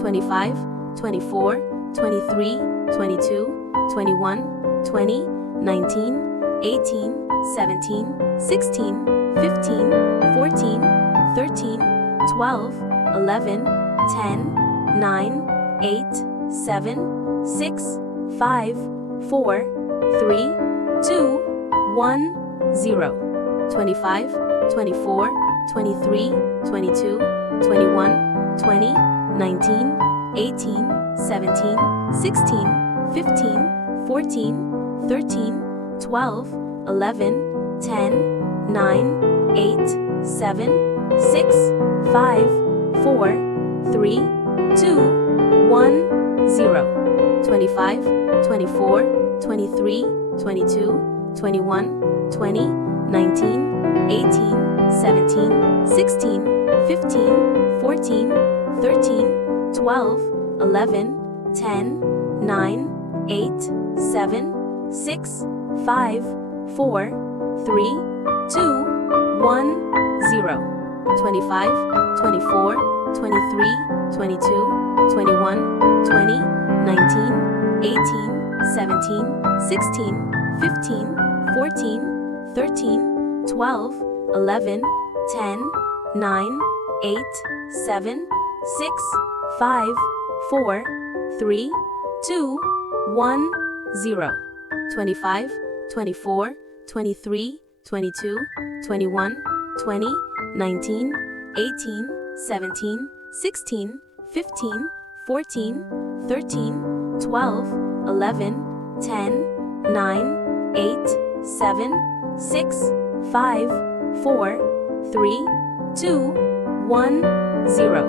25, 24, 23, 22, 21, 20, 19, 18, 17, 16, 15, 14, 13, 12, 11, 10, 9, 8, 7, 6, 5, 4, 3, 2, 1, 0. 25, 24, 23, 22, 21, 20, 19, 18, 17, 16, 15, 14, 13, 12, 11, 10, 9, 8, 7, 6, 5, 4, 3, 2, 1, 0. 25, 24, 23, 22, 21, 20, 19, 18, 17, 16, 15, 14, 13, 12, 11, 10, 9, 8, 7, 6, 5, 4, 3, 2, 1, 0. 25, 24, 23, 22, 21, 20, 19, 18, 17, 16, 15, 14, 13, 12, 11, 10, 9, 8, 7, 6, 5, 4, 3, 2, 1, 0. 25, 24, 23, 22, 21, 20, 19, 18, 17, 16, 15, 14, 13, 12, 11, 10, 9, 8, 7, 6, 5, 4, 3, 2, 1, 0.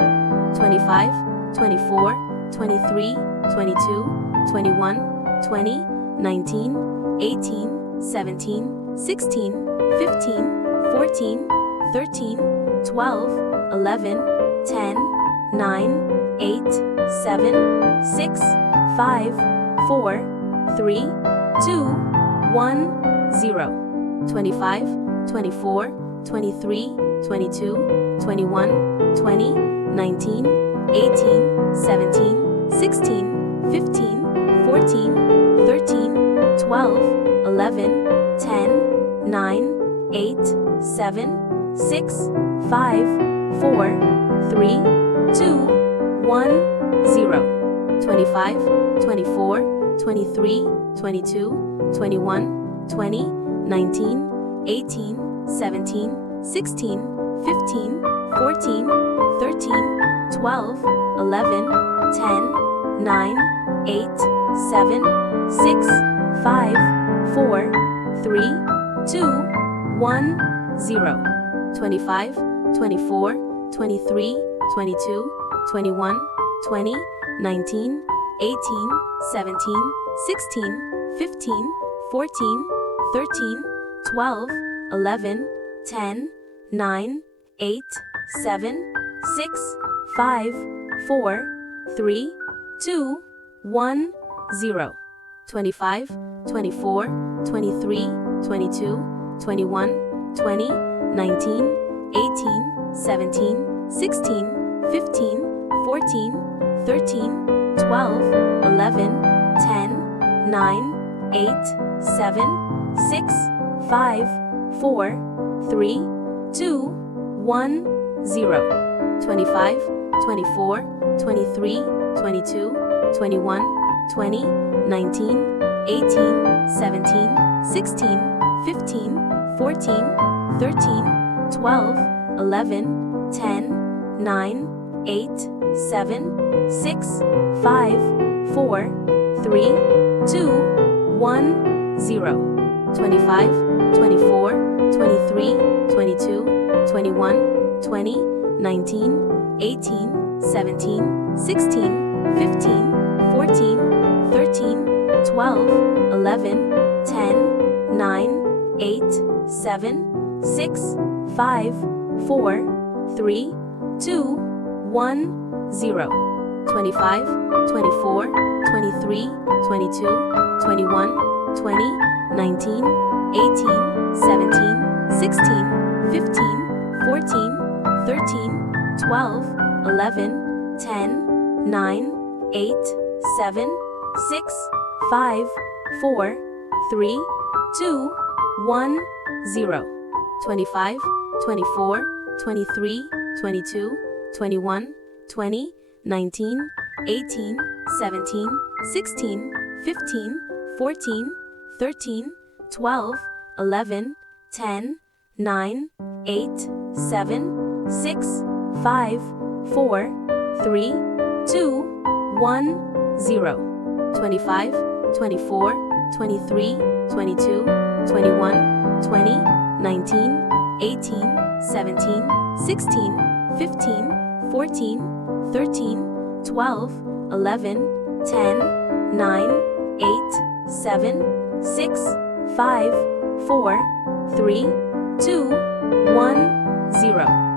25, 24, 23, 22, 21, 20, 19, 18, 17, 16, 15, 14, 13, 12, 11, 10, 9, 8, 7, 6, 5, 4, 3, 2, 1, 0. 25, 24, 23, 22, 21, 20, 19, 18, 17, 16, 15, 14, 13, 12, 11, 10, 9, 8, 7, 6, 5, 4, 3, 2, 1, 0. 25, 24, 23, 22, 21, 20, 19, 18, 17, 16, 15, 14, 13, 12, 11, 10, 9, 8, 7, 6, 5, 4, 3, 2, 1, 0. 25, 24, 23, 22, 21, 20, 19, 18, 17, 16, 15, 14, 13, 12, 11, 10, 9, 8, 7, 6, 5, 4, 3, 2, 1, 0. 25, 24, 23, 22, 21, 20, 19, 18, 17, 16, 15, 14, 13, 12, 11, 10, 9, 8, 7, 6, 5, 4, 3, 2, 1, 0. 25, 24, 23, 22, 21, 20, 19, 18, 17, 16, 15, 14, 13, 12, 11, 10, 9, 8, 7, 6, 5, 4, 3, 2, 1, 0. 25, 24, 23, 22, 21, 20, 19, 18, 17, 16, 15, 14, 13, 12, 11, 10, 9, 8, 7, 6, 5, 4, 3, 2, 1, 0. 25, 24, 23, 22, 21, 20, 19, 18, 17, 16, 15, 14, 13, 12, 11, 10, 9, 8, 7, 6, 5, 4, 3, 2, 1, 0. 25, 24, 23, 22, 21, 20, 19, 18, 17, 16, 15, 14, 13, 12, 11, 10, 9, 8, 7, 6, 5, 4, 3, 2, 1, 0. 25, 24, 23, 22, 21, 20, 19, 18, 17, 16, 15, 14, 13, 12, 11, 10, 9, 8, 7, 6, 5, 4, 3, 2, 1, 0.